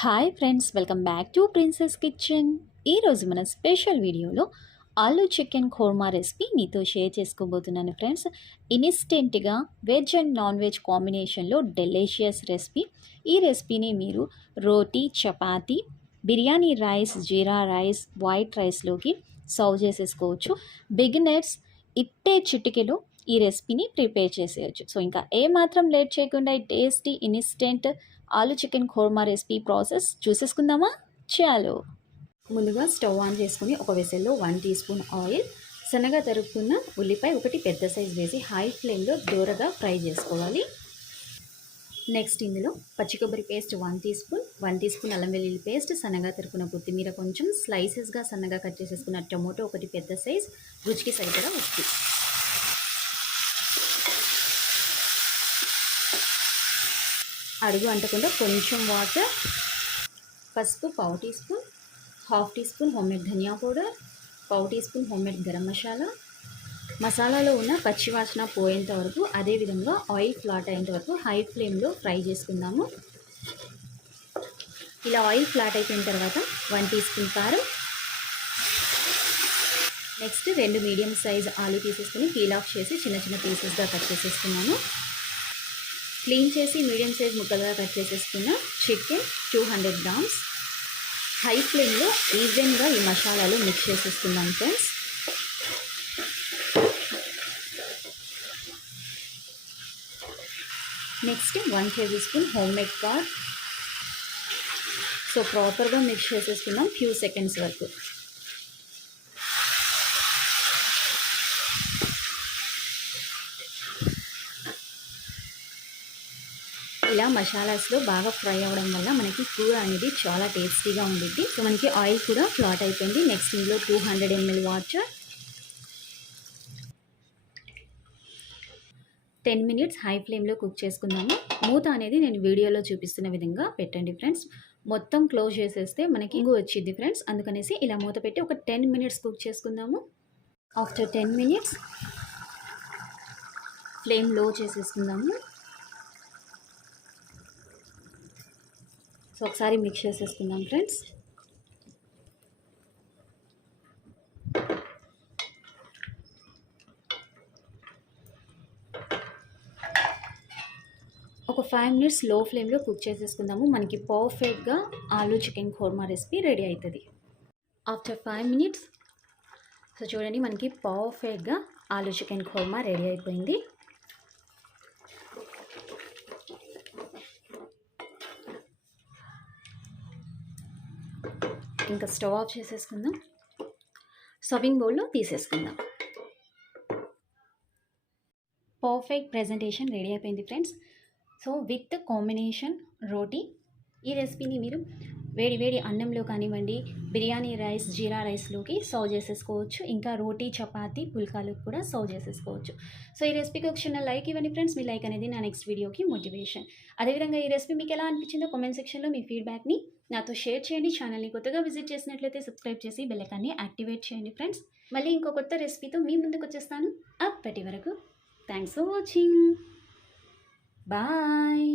Hi friends, welcome back to princess kitchen. ఈరోజు మన special వీడియోలో ఆలూ చికెన్ ఖోర్మా రెసిపీ మీతో షేర్ చేసుకోబోతున్నాను ఫ్రెండ్స్. ఇన్స్టెంట్గా వెజ్ అండ్ నాన్ వెజ్ కాంబినేషన్లో డెలిషియస్ రెసిపీ. ఈ రెసిపీని మీరు రోటీ, చపాతీ, బిర్యానీ రైస్, జీరా రైస్, వైట్ రైస్లోకి సర్వ్ చేసేసుకోవచ్చు. బిగినర్స్ ఇట్టే చిటికెలో ఈ రెసిపీని ప్రిపేర్ చేసేయచ్చు. సో ఇంకా ఏమాత్రం లేట్ చేయకుండా ఈ tasty instant aloo chicken korma recipe process చూసేసుకుందామా? చాలు. ముందుగా స్టవ్ ఆన్ చేసుకుని ఒక వెసల్లో 1 టీ స్పూన్ ఆయిల్, సన్నగా తరుక్కున్న ఉల్లిపాయ ఒకటి పెద్ద సైజ్ వేసి హై ఫ్లేమ్లో దూరగా ఫ్రై చేసుకోవాలి. నెక్స్ట్ ఇందులో పచ్చి కొబ్బరి paste 1 teaspoon, 1 teaspoon అల్లం వెల్లుల్లి పేస్ట్, సన్నగా తరుక్కున్న కొత్తిమీర కొంచెం, స్లైసెస్గా సన్నగా కట్ చేసేసుకున్న టొమాటో ఒకటి పెద్ద సైజ్, రుచికి సరిపడా ఉప్పు. అడుగు అంటకుండా కొంచెం వాటర్, పసుపు 1/2 teaspoon, 1/2 teaspoon homemade dhania powder, 1/2 teaspoon homemade garam masala. మసాలాలో ఉన్న పచ్చివాసన పోయేంత వరకు, అదేవిధంగా ఆయిల్ ఫ్లాట్ అయ్యేంత వరకు హై ఫ్లేమ్లో ఫ్రై చేసుకుందాము. ఇలా ఆయిల్ ఫ్లాట్ అయిపోయిన తర్వాత 1 టీ స్పూన్ కారం. నెక్స్ట్ 2 మీడియం సైజ్ ఆలూ తీసేసుకుని పీల్ ఆఫ్ చేసి చిన్న చిన్న పీసెస్గా కట్ చేసేసుకున్నాను. క్లీన్ చేసి మీడియం సైజ్ ముక్కలుగా కట్ చేసేసుకున్న చికెన్ 200 గ్రామ్స్. హై ఫ్లేమ్లో ఈవెన్గా ఈ మసాలాలు మిక్స్ చేసేసుకుందాం friends. Next 1 table spoon homemade curd. So ప్రాపర్గా మిక్స్ చేసేసుకుందాం ఫ్యూ సెకండ్స్ వరకు. ఇలా మసాలాస్లో బాగా ఫ్రై అవ్వడం వల్ల మనకి కూర అనేది చాలా టేస్టీగా ఉంటుంది. సో మనకి ఆయిల్ కూడా ఫ్లాట్ అయిపోయింది. నెక్స్ట్ ఇందులో 200 ml వాటర్, 10 మినిట్స్ హై ఫ్లేమ్లో కుక్ చేసుకుందాము. మూత అనేది నేను వీడియోలో చూపిస్తున్న విధంగా పెట్టండి ఫ్రెండ్స్. మొత్తం క్లోజ్ చేసేస్తే మనకి ఇంగు వచ్చింది ఫ్రెండ్స్. అందుకనేసి ఇలా మూత పెట్టి ఒక 10 మినిట్స్ కుక్ చేసుకుందాము. ఆఫ్టర్ 10 మినిట్స్ ఫ్లేమ్ లో చేసేసుకుందాము. సో ఒకసారి మిక్స్ చేసేసుకుందాం ఫ్రెండ్స్. ఒక 5 మినిట్స్ లో ఫ్లేమ్లో కుక్ చేసేసుకుందాము. మనకి పర్ఫెక్ట్గా aloo chicken korma recipe ready అవుతుంది. ఆఫ్టర్ 5 మినిట్స్ సో చూడండి, మనకి పర్ఫెక్ట్గా ఆలూ చికెన్ ఖోర్మా రెడీ అయిపోయింది. ఇంకా స్టవ్ ఆఫ్ చేసేసుకుందాం. సర్వింగ్ బౌల్లో తీసేసుకుందాం. పర్ఫెక్ట్ ప్రెజెంటేషన్ రెడీ అయిపోయింది ఫ్రెండ్స్. సో విత్ కాంబినేషన్ రోటీ, ఈ రెసిపీని మీరు వేడి వేడి అన్నంలో కానివ్వండి, బిర్యానీ రైస్, జీరా రైస్లోకి సర్వ్ చేసేసుకోవచ్చు. ఇంకా రోటీ, చపాతీ, పుల్కాలకు కూడా సర్వ్ చేసేసుకోవచ్చు. సో ఈ రెసిపీకి ఒక చిన్న లైక్ ఇవ్వండి ఫ్రెండ్స్. మీ లైక్ అనేది నా నెక్స్ట్ వీడియోకి మోటివేషన్. అదేవిధంగా ఈ రెసిపీ మీకు ఎలా అనిపించిందో కామెంట్ సెక్షన్లో మీ ఫీడ్బ్యాక్ని నాతో షేర్ చేయండి. ఛానల్ని కొత్తగా విజిట్ చేసినట్లయితే సబ్స్క్రైబ్ చేసి బెల్ ఐకాన్ని యాక్టివేట్ చేయండి ఫ్రెండ్స్. మళ్ళీ ఇంకో కొత్త రెసిపీతో మీ ముందుకు వచ్చేస్తాను. అప్పటి వరకు థ్యాంక్స్ ఫర్ వాచింగ్. బాయ్.